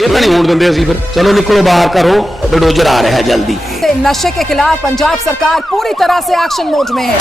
ਇਹ ਤਾਂ ਨਹੀਂ ਹੋਣ ਦਿੰਦੇ ਅਸੀਂ ਫਿਰ। ਚਲੋ ਨਿਕलो बाहर करो, बुलडोजर आ रहा है जल्दी। नशे के खिलाफ पंजाब सरकार पूरी तरह से एक्शन मोड में है।